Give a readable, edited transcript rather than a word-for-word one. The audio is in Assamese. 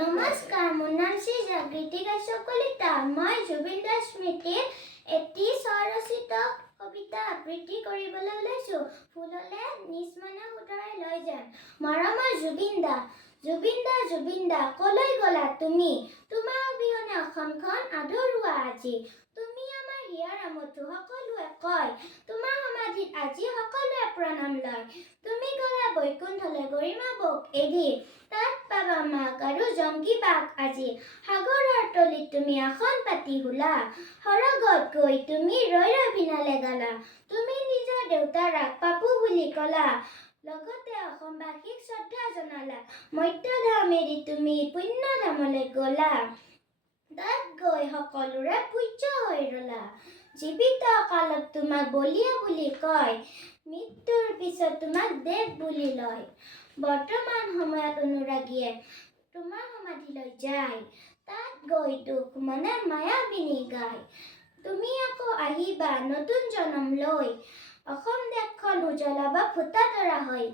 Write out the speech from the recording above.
নমস্কাৰ, মোৰ নাম শ্ৰী জাগৃতি কাশ্যপ কলিতা। মই জুবিন দাস স্মৃতিৰ এটি স্বৰচিত কবিতা আবৃত্তি কৰিবলৈ ওলাইছোঁ। ফুললে নিজ মনে সুতৰাই লৈ যাম। মৰমৰ জুবিন দা, জুবিন দা, জুবিন দা, কলৈ গলা তুমি? তোমাৰ অবিহনে অসমখন আধৰুৱা আজি। তুমি আমাৰ হিয়াৰ আমঠু, সকলোৱে কয়। তোমাৰ সমাধিত আজি সকলোৱে প্ৰণাম লয়। তুমি গলা বৈকুণ্ঠলৈ গৰিমা বৌক এৰি। তাত পাবা মাক আৰু জংকী বাক আজি। সাগৰৰ তলিত তুমি আসন পাতি শুলা। সৰগত গৈ তুমি ৰৈ ৰৈ বিনালে গালা। তুমি নিজৰ দেউতাৰাক পাপু বুলি কলা। লগতে অসমবাসীক শ্ৰদ্ধা জনালা। মৰ্ত্যধাম এৰি তুমি পুণ্যধামলৈ গলা। তাত গৈ সকলোৰে পূজ্য হৈ ৰলা। জীৱিত কালত তোমাক বলিয়া বুলি কয়। মৃত্যুৰ পিছত তোমাক দেৱ বুলি লয়। বৰ্তমান সময়ত অনুৰাগীয়ে তোমাৰ সমাধিলৈ যায়। তাত গৈ দুখ মনে মায়াবিনী গায়। তুমি আকৌ আহিবা নতুন জনম লৈ। অসম দেশখন উজ্বলাব ফুটা তৰা হৈ।